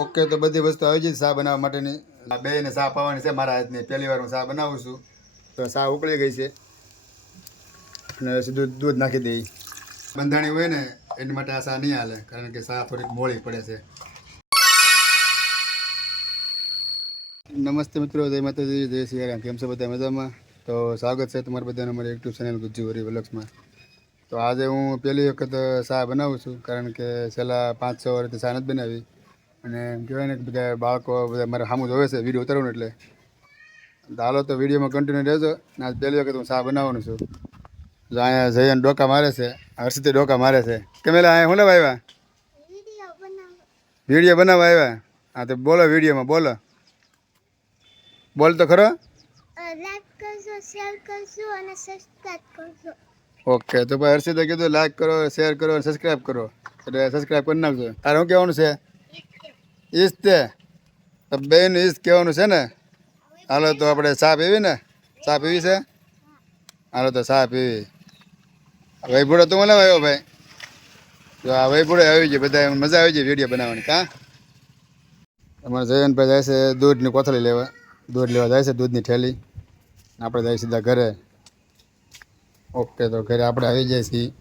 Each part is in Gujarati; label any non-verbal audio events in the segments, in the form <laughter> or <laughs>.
ઓકે, તો બધી વસ્તુ આવી જઈ ચા બનાવવા માટેની. આ બેને ચા પાવાની છે, મારા હાથની. પહેલી વાર હું ચા બનાવું છું. તો ચા ઉકળી ગઈ છે. અને સીધું દૂધ નાખી દઈ બંધાણી હોય ને, એની માટે આ ચા નહીં હાલે, કારણ કે ચા થોડીક મોળી પડે છે. નમસ્તે મિત્રો, જય માતાજી, જય શ્રી રામ કેમ છો બધા મજામાં? તો સ્વાગત છે તમારા બધાને અમારી યુટ્યુબ ચેનલ ગુજ્જુ વરી વલક્ષમાં તો આજે હું પહેલી વખત ચા બનાવું છું, કારણ કે છેલ્લા પાંચ છ વર્ષથી ચા નથી બનાવી. અને એમ કહેવાય ને કે બધા બાળકો બધા મારે સામું જોવે છે વીડિયો ઉતારવાનું એટલે. હાલો તો વિડીયોમાં કન્ટિન્યુ રહેજો. ને આજ પહેલી વખત હું ચા બનાવવાનું છું. જો અહીંયા જઈને ડોકા મારે છે હર્ષિતે ડોકા મારે છે. કેમેલા અહીંયા હું લેવા આવ્યા? વીડિયો બનાવવા આવ્યા? હા તો બોલો વિડીયોમાં બોલો. બોલ તો ખરો. લાઈક કરજો શેર કરજો અને સબસ્ક્રાઇબ કરજો. ઓકે તો ભાઈ હર્ષિતે કીધું લાઈક કરો શેર કરો અને સબસ્ક્રાઈબ કરો. એટલે સબસ્ક્રાઈબ કરી નાખજો. તારે શું કહેવાનું છે? ઈજ તે બેન ઈજ કહેવાનું છે ને? હાલો તો આપણે ચા પીવી ને? ચા પીવી છે? હાલો તો ચા પીવી. વૈભુડો તું મને આવ્યો ભાઈ. જો આ વૈભુડો આવી ગયો, બધા મજા આવી ગઈ વીડિયો બનાવવાની, કાં? અમારે જયંતભાઈ જાય છે દૂધની કોથળી લેવા. દૂધ લેવા જાય છે, દૂધની થેલી. આપણે જાય સીધા ઘરે. ઓકે, તો ઘરે આપણે આવી જાય છીએ.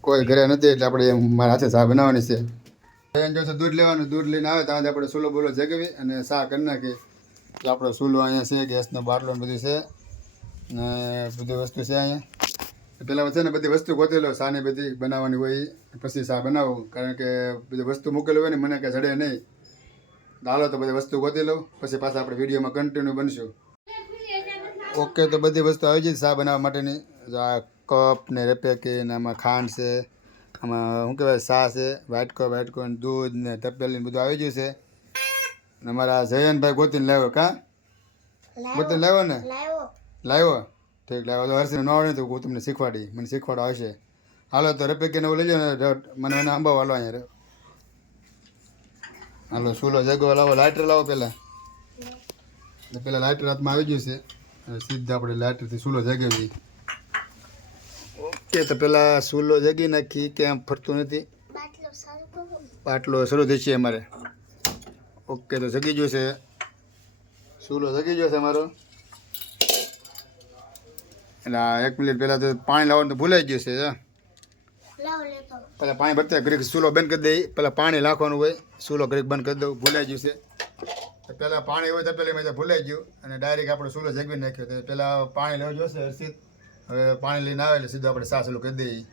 કોઈ ઘરે નથી એટલે આપણે મારા હાથે ચા બનાવવાની છે. છે દૂધ લેવાનું, દૂધ લઈને આવે ત્યાં આપણે સૂલો બોલો જગાવી અને શા કરી નાખી તો આપણો સૂલો અહીંયા છે, ગેસનો બાટલો બધું છે. ને બધી વસ્તુ છે અહીંયા. પહેલાં છે ને બધી વસ્તુ ગોતી લો સાની બધી બનાવવાની હોય પછી ચા બનાવું, કારણ કે બધી વસ્તુ મૂકેલી હોય ને, મને કાંઈ જડે નહીં. ચાલો તો બધી વસ્તુ ગોતી લઉં, પછી પાછા આપણે વિડીયોમાં કન્ટિન્યુ બનશું. ઓકે, તો બધી વસ્તુ આવી ગઈ ચા બનાવવા માટેની. આ કપ ને રેપેકી ને આમાં ખાંડ છે આમાં શું કહેવાય સા છે વાટકો વાટકો ને દૂધ ને તપેલી બધું આવી ગયું છે. ને અમારા જયનભાઈ ગોતીને લાવ્યો કા? ગોતીને લાવ્યો ને? લાવ્યો. ઠીક લાવ્યો. તો હર્ષને ન આવડે તો હું તમને શીખવાડી મને શીખવાડો આવશે. હાલો તો રેપેકીને એવું લઈ જાઓ ને મને મને આંબા વાલો અહીંયા. હાલો સુલો જગો લાવો લાઇટર લાવો પહેલાં. પહેલાં લાઇટર હાથમાં આવી ગયું છે. સીધા આપણે લાઇટરથી સુલો જગાવી ઓકે તો પહેલાં સુલો જગી નાખી કે આમ ફરતું નથી? પાટલો શરૂ થઈ છે અમારે. ઓકે તો જગી ગયો છે. સુલો જગી ગયો છે અમારો. એટલે એક મિનિટ પહેલાં તો પાણી લાવવાનું તો ભૂલાઈ ગયું છે. પહેલાં પાણી ભરતા ઘડીક ચૂલો બંધ કરી દઈ પહેલાં પાણી નાખવાનું હોય ચૂલો ઘડીક બંધ કરી દઉં ભૂલાઈ ગયું છે. તો પહેલાં પાણી હોય તો પહેલાં મેં તો ભૂલાઈ ગયું. અને ડાયરેક્ટ આપણે ચૂલો જગવી નાખ્યો. તો પહેલાં પાણી લેવા જોશે હર્ષિત. હવે પાણી લઈને આવે એટલે સીધું આપણે સાસલું ચૂલો કરી દઈએ.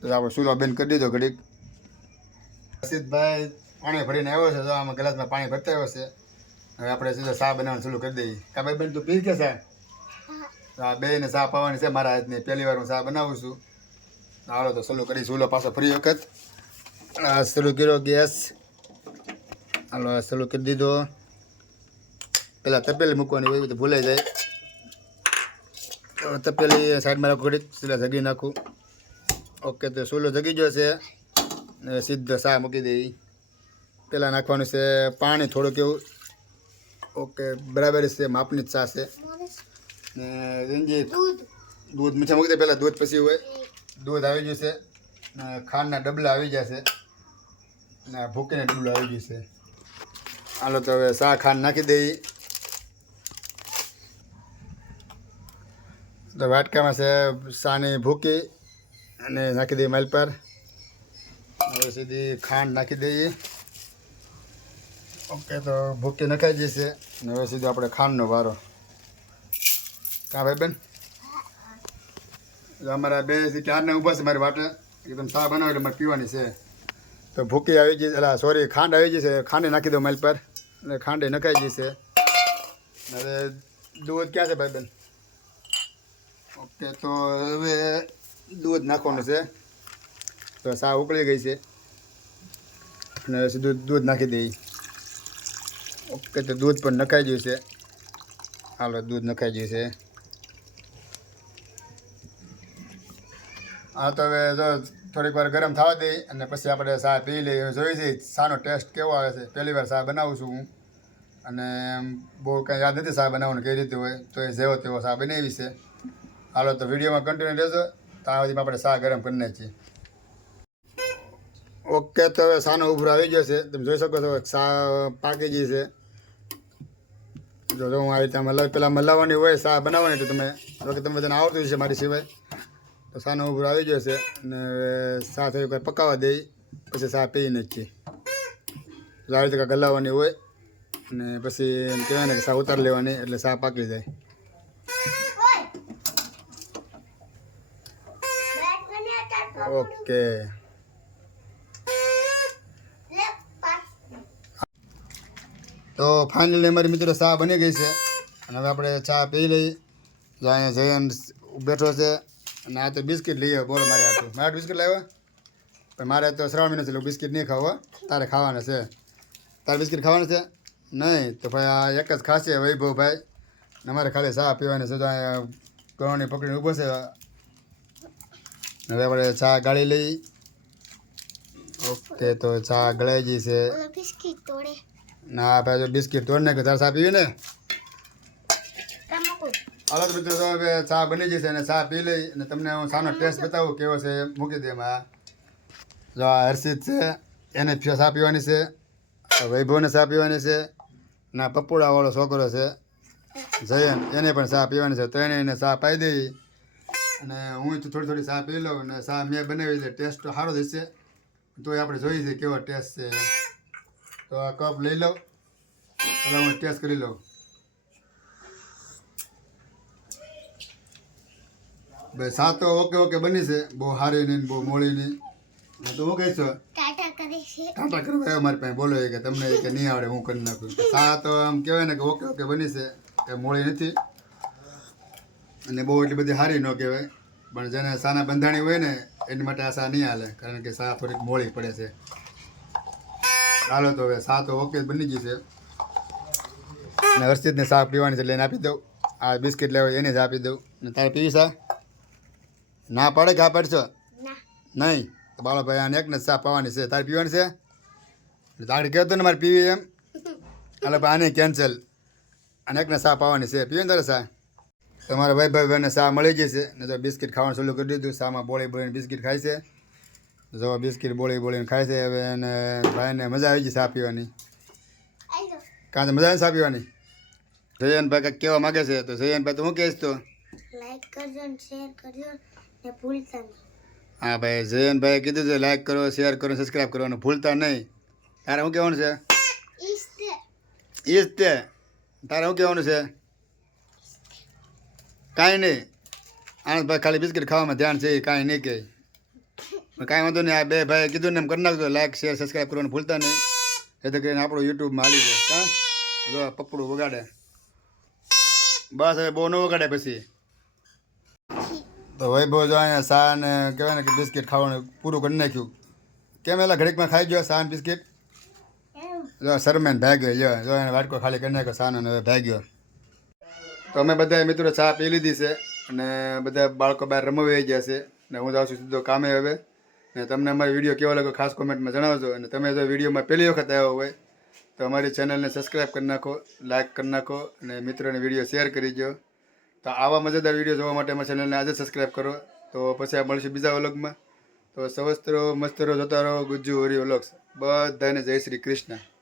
તો આપણે સુલા બેન કરી દીધો ઘડીક. હર્ષિતભાઈ પાણી ભરીને આવ્યો છે તો આમાં ગ્લાસમાં પાણી ભરતા આવ્યો છે. હવે આપણે સીધો સા બનાવવાનું સુલું કરી દઈએ. કા ભાઈ બેન તું પી કે ચા આ બેને સા પાવાની છે મારા હાથની. પહેલી વાર હું સા બનાવું છું. હાલો તો સલું કરી સુલો પાછો ફરી વખત. આ સલું કર્યો ગેસ. હાલો સલું કરી દીધો. પેલા તપેલી મૂકવાની હોય તો ભૂલાઈ જાય. તપેલી સાઈડમાં રાખું ઘડીક સીધા જગી નાખું. ઓકે તો સોલો જગી ગયો છે. ને સીધો સા મૂકી દઈ પહેલાં નાખવાનું છે પાણી થોડુંક એવું. ઓકે બરાબર છે માપની જ સા છે. ને રંજીત દૂધ. મીઠા મૂકી દે પહેલાં દૂધ પછી હોય. દૂધ આવી ગયું છે. ને ખાંડના ડબલા આવી જશે ને ભૂકીને ડબલું આવી ગયું છે. હાલો તો હવે સા ખાંડ નાખી દઈ તો વાટકામાં છે સાની ભૂકી અને નાખી દઈએ મલ પર હવે સીધી ખાંડ નાખી દઈએ. ઓકે, તો ભૂકી નખાઈ જશે હવે સીધો આપણે ખાંડનો વારો. કાં ભાઈ બેન? અમારા બે ચારને ઊભા છે મારી વાટે. એકદમ ચા બનાવે એટલે મારે પીવાની છે. તો ભૂકી આવી ગઈ એટલે સોરી ખાંડ આવી જશે ખાંડે નાખી દો મલ પર અને ખાંડે નખાઈ છે. હવે દૂધ ક્યાં છે ભાઈ બેન? ઓકે, તો હવે દૂધ નાખવાનું છે. તો સા ઉકળી ગઈ છે. અને હવે સીધું દૂધ નાખી દઈ ઓકે, તો દૂધ પણ નખાઈ ગયું છે. હાલો, દૂધ નખાઈ ગયું છે. હા, તો હવે જો થોડીક વાર ગરમ થવા દઈ અને પછી આપણે ચા પી લઈએ. જોઈ જઈએ ચાનો ટેસ્ટ કેવો આવે છે? પહેલી વાર ચા બનાવું છું હું. અને બહુ કંઈ યાદ નથી ચા બનાવવાનું કઈ રીતે હોય. તો એ જેવો તેવો ચા બનાવી છે. હાલો, તો વિડીયોમાં કન્ટિન્યુ રહેજો. ત્યાં સુધીમાં આપણે શાહ ગરમ કરી નાખીએ. ઓકે, તો હવે સાનો ઉભરો આવી ગયો છે. તમે જોઈ શકો છો સા પાકી ગઈ છે. જો હું આવી રીતે મલાવ, પેલા મલાવવાની હોય સા બનાવવાની તો તમે કે તમે બધાને આવડતું છે મારી સિવાય. તો સાનો ઉભરો આવી ગયો છે અને સા થયું કંઈ પકાવવા દઈ, પછી સા પી નાખીએ. આવી રીતે ગલાવવાની હોય, અને પછી એમ કહેવાય ને કે સા ઉતારી લેવાની, એટલે સા પાકી જાય. ઓકે તો ફાઇનલી અમારી મિત્રો ચા બની ગઈ છે. અને હવે આપણે ચા પી લઈ. અહીંયા જયન બેઠો છે. અને આ તો બિસ્કિટ લઈએ બોલો મારે આટલું મારે બિસ્કિટ લાવ્યો? પણ મારે તો શ્રાવણ મહિનો છે બિસ્કિટ નહીં ખાવા તારે ખાવાના છે. તારે બિસ્કિટ ખાવાના છે? નહીં. તો ભાઈ આ એક જ ખાશે વૈભવભાઈ. અમારે ખાલી ચા પીવાની છે. તો અહીંયા ગવણી પકડીને ઊભો છે. હવે આપણે ચા ગાળી લઈ. ઓકે તો ચા ગળાઈ ગઈ છે. બિસ્કિટ તોડે. ના ભાઈ જો બિસ્કિટ તોડ નાખ્યો તારે ચા પીવી ને? હાલો તો મિત્રો તો હવે ચા બની જશે અને ચા પી લઈ અને તમને હું ચાનો ટેસ્ટ બતાવું કેવો છે મૂકી દે એમાં. જો આ હર્ષિત છે એને ચા પીવાની છે વૈભવને ચા પીવાની છે ના પપ્પુડાવાળો છોકરો છે જયન એને પણ ચા પીવાની છે તો એને એને ચા પાઈ દઈ. અને હું તો થોડી થોડી ચા પી લઉં અને ચા મેં બનાવી છે. ટેસ્ટ તો સારો થશે તો તોય આપણે જોઈએ છે કેવો ટેસ્ટ છે. તો આ કપ લઈ લઉં. પહેલાં હું ટેસ્ટ કરી લઉં. ભાઈ સા તો ઓકે ઓકે બની છે. બહુ સારી નહીં બહુ મોળી નહીં. તો હું કહીશ? છો. ટાટા કરવા અમારી મારી પાસે બોલો કે તમને કે નહીં આવડે હું કરી નાખું. સા તો આમ કહેવાય ને કે ઓકે ઓકે બની છે. કે મોળી નથી. અને બહુ એટલી બધી સારી ન કહેવાય. પણ જેને સાના બંધાણી હોય ને એની માટે આ સા નહીં હાલે. કારણ કે સા થોડીક મોળી પડે છે. ચાલો તો હવે સા તો ઓકે જ બની ગઈ છે. અને હર્ષિતને સા પીવાની છે એટલે એને આપી દઉં. આ બિસ્કિટ લેવા એને જ આપી દઉં. ને તારે પીવી સા? ના પડે કે આ પડશો? નહીં? તો બાળો ભાઈ આને એકને સા પાવાની છે. તારે પીવાની છે? તારે કહેતો ને મારે પીવી એમ. <laughs> એટલે આને કેન્સલ અને એકને સા પાવાની છે. પીવે ને તારે ચા તમારા ભાઈ ભાઈ બહેને શા મળી જશે. ને તો બિસ્કિટ ખાવાનું ચાલુ કરી દીધું. શામાં બોળી બોળીને બિસ્કિટ ખાય છે. જો બિસ્કિટ બોળી બોળીને ખાય છે. હવે એને ભાઈને મજા આવી ગઈ ચા પીવાની. કાં તો મજા આવે ચા પીવાની? જયનભાઈ કંઈક કહેવા માગે છે તો જયનભાઈ તો હું કહેશ તો? લાઈક કરજો ને શેર કરજો ને ભૂલતા નહીં. હા ભાઈ જયનભાઈએ કીધું છે લાઈક કરો શેર કરો સબસ્ક્રાઈબ કરવાનું ભૂલતા નહીં. તારે શું કહેવાનું છે? ઈજ તે. તારે શું કહેવાનું છે? કાંઈ નહીં. આનંદભાઈ ખાલી બિસ્કિટ ખાવામાં ધ્યાન છે કાંઈ નહીં કહે કાંઈ વાંધો નહીં આ બે ભાઈ કીધું ને એમ કરી નાખજો લાઈક શેર સબસ્ક્રાઈબ કરવાનું ભૂલતા નહીં. એ તો કરીને આપણું યુટ્યુબમાં આવી જાય. કાં? જો પપ્પડું વગાડે. બસ હવે બહુ ન વગાડે પછી. તો વૈભવ જો અહીંયા સા ને કહેવાય ને કે બિસ્કિટ ખાવાનું પૂરું કરી નાખ્યું. કેમ એલા ઘડીકમાં ખાઈ ગયો સા ને બિસ્કિટ? જો શરમેન ભાગ્યો જો જો એને વાટકો ખાલી કરી નાખ્યો સાનો ને હવે ભાગ્યો. તો અમે બધા મિત્રો ચા પી લીધી છે અને બધા બાળકો બહાર રમવા ગયા છે ને હું જાઉં છું સીધો કામે હવે. ને તમને અમારો વીડિયો કેવો લાગ્યો ખાસ કોમેન્ટમાં જણાવજો. અને તમે જો વિડીયોમાં પહેલી વખત આવ્યો હોય તો અમારી ચેનલને સબસ્ક્રાઈબ કરી નાખો, લાઇક કરી નાખો અને મિત્રોને વીડિયો શેર કરી દો તો આવા મજેદાર વીડિયો જોવા માટે અમારી ચેનલને આજે સબસ્ક્રાઈબ કરો. તો પછી આ મળશું બીજા વ્લોગમાં. તો સવસ્ત્રો મસ્તરો જોતા રહો, ગુજ્જુ હોરી વ્લોગ્સ. બધાને જય શ્રી કૃષ્ણ.